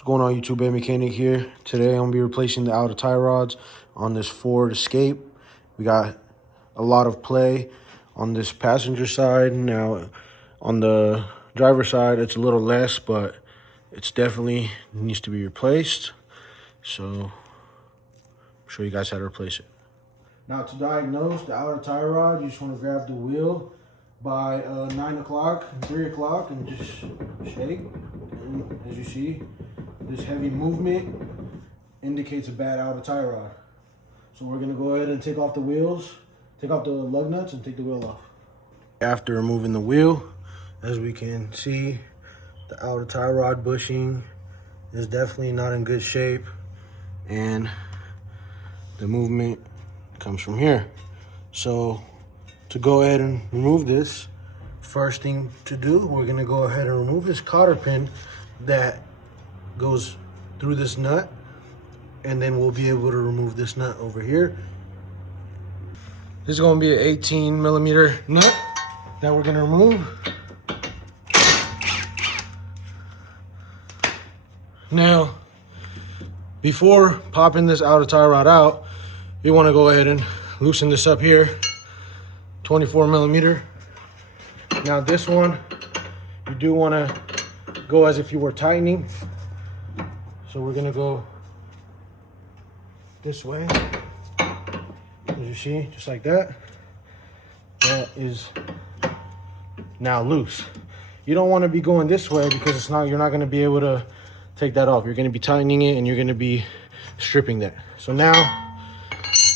What's going on, YouTube? A Mechanic here. Today I'm going to be replacing the outer tie rods on this Ford Escape. We got a lot of play on this passenger side. Now on the driver side it's a little less, but it's definitely needs to be replaced. So I'll show you guys how to replace it. Now to diagnose the outer tie rod, you just want to grab the wheel by 9 o'clock, 3 o'clock, and just shake. And as you see, this heavy movement indicates a bad outer tie rod. So we're gonna go ahead and take off the wheels, take off the lug nuts and take the wheel off. After removing the wheel, as we can see, the outer tie rod bushing is definitely not in good shape, and the movement comes from here. So to go ahead and remove this, first thing to do, we're gonna go ahead and remove this cotter pin that goes through this nut, and then we'll be able to remove this nut over here. This is going to be an 18mm nut that we're going to remove. Now, before popping this outer tie rod out, you want to go ahead and loosen this up here, 24mm. Now this one, you do want to go as if you were tightening. So we're gonna go this way, as you see, just like that. That is now loose. You don't want to be going this way because it's not. You're not gonna be able to take that off. You're gonna be tightening it and you're gonna be stripping that. So now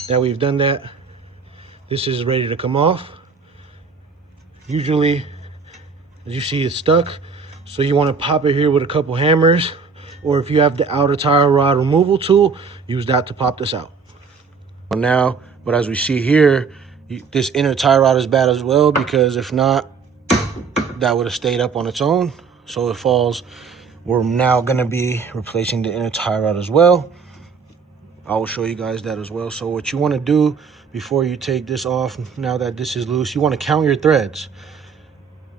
that we've done that, this is ready to come off. Usually, as you see, it's stuck. So you want to pop it here with a couple hammers. Or if you have the outer tie rod removal tool, use that to pop this out. Now, but as we see here, this inner tie rod is bad as well, because if not, that would have stayed up on its own. So it falls. We're now gonna be replacing the inner tie rod as well. I will show you guys that as well. So what you wanna do before you take this off, now that this is loose, you wanna count your threads.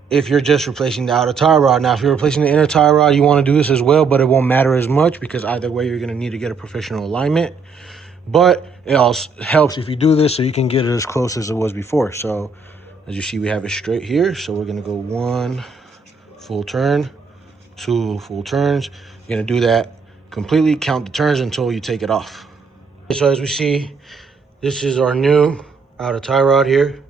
If you're just replacing the outer tie rod. Now, if you're replacing the inner tie rod, you want to do this as well, but it won't matter as much because either way, you're going to need to get a professional alignment. But it also helps if you do this so you can get it as close as it was before. So as you see, we have it straight here. So we're going to go 1 full turn, 2 full turns. You're going to do that completely, count the turns until you take it off. So as we see, this is our new outer tie rod here.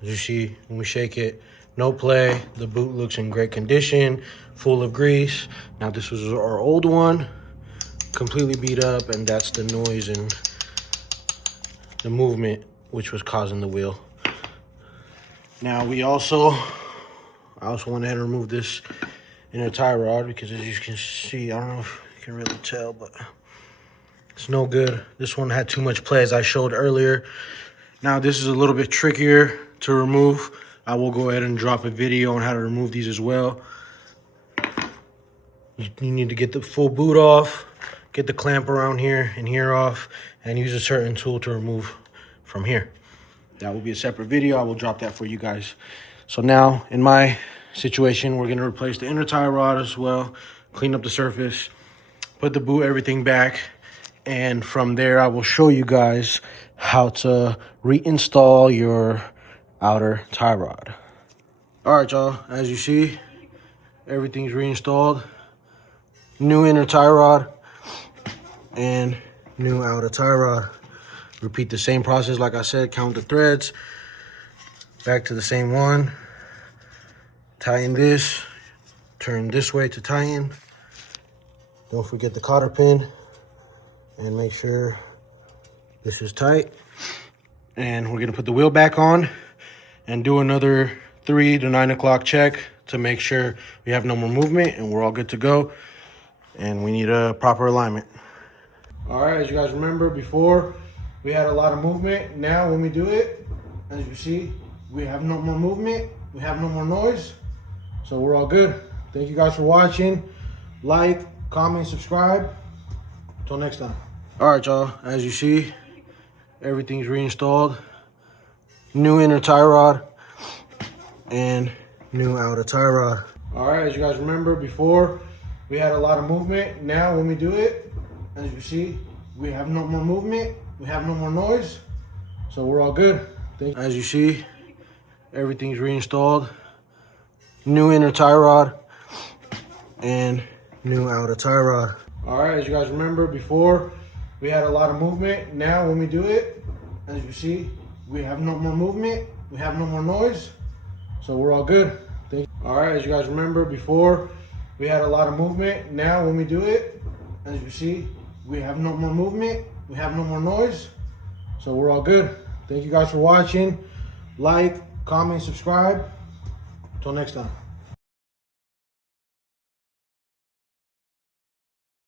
As you see, when we shake it, no play. The boot looks in great condition, full of grease. Now this was our old one, completely beat up, and that's the noise and the movement which was causing the wheel. Now I also went ahead and removed this inner tie rod because, as you can see, I don't know if you can really tell, but it's no good. This one had too much play, as I showed earlier. Now this is a little bit trickier to remove. I will go ahead and drop a video on how to remove these as well. You need to get the full boot off, get the clamp around here and here off, and use a certain tool to remove from here. That will be a separate video. I will drop that for you guys. So now, in my situation, we're gonna replace the inner tie rod as well, clean up the surface, put the boot, everything back, and from there, I will show you guys how to reinstall your outer tie rod. All right, y'all, as you see, everything's reinstalled. New inner tie rod and new outer tie rod. Repeat the same process, like I said, count the threads, back to the same one, tighten this, turn this way to tighten. Don't forget the cotter pin, and make sure this is tight. And we're gonna put the wheel back on and do another 3 to 9 o'clock check to make sure we have no more movement and we're all good to go. And we need a proper alignment. All right, as you guys remember, before we had a lot of movement. Now when we do it, as you see, we have no more movement, we have no more noise. So we're all good. Thank you guys for watching. Like, comment, subscribe. Until next time. All right, y'all, as you see, everything's reinstalled. New inner tie rod and new outer tie rod. All right, as you guys remember, before we had a lot of movement. Now when we do it, as you see, we have no more movement, we have no more noise, so we're all good. As you see, everything's reinstalled. New inner tie rod and new outer tie rod. All right, as you guys remember, before we had a lot of movement. Now when we do it, as you see, we have no more movement, we have no more noise, so we're all good. All right, as you guys remember, before we had a lot of movement. Now when we do it, as you see, we have no more movement, we have no more noise, so we're all good. Thank you guys for watching. Like, comment, subscribe. Until next time.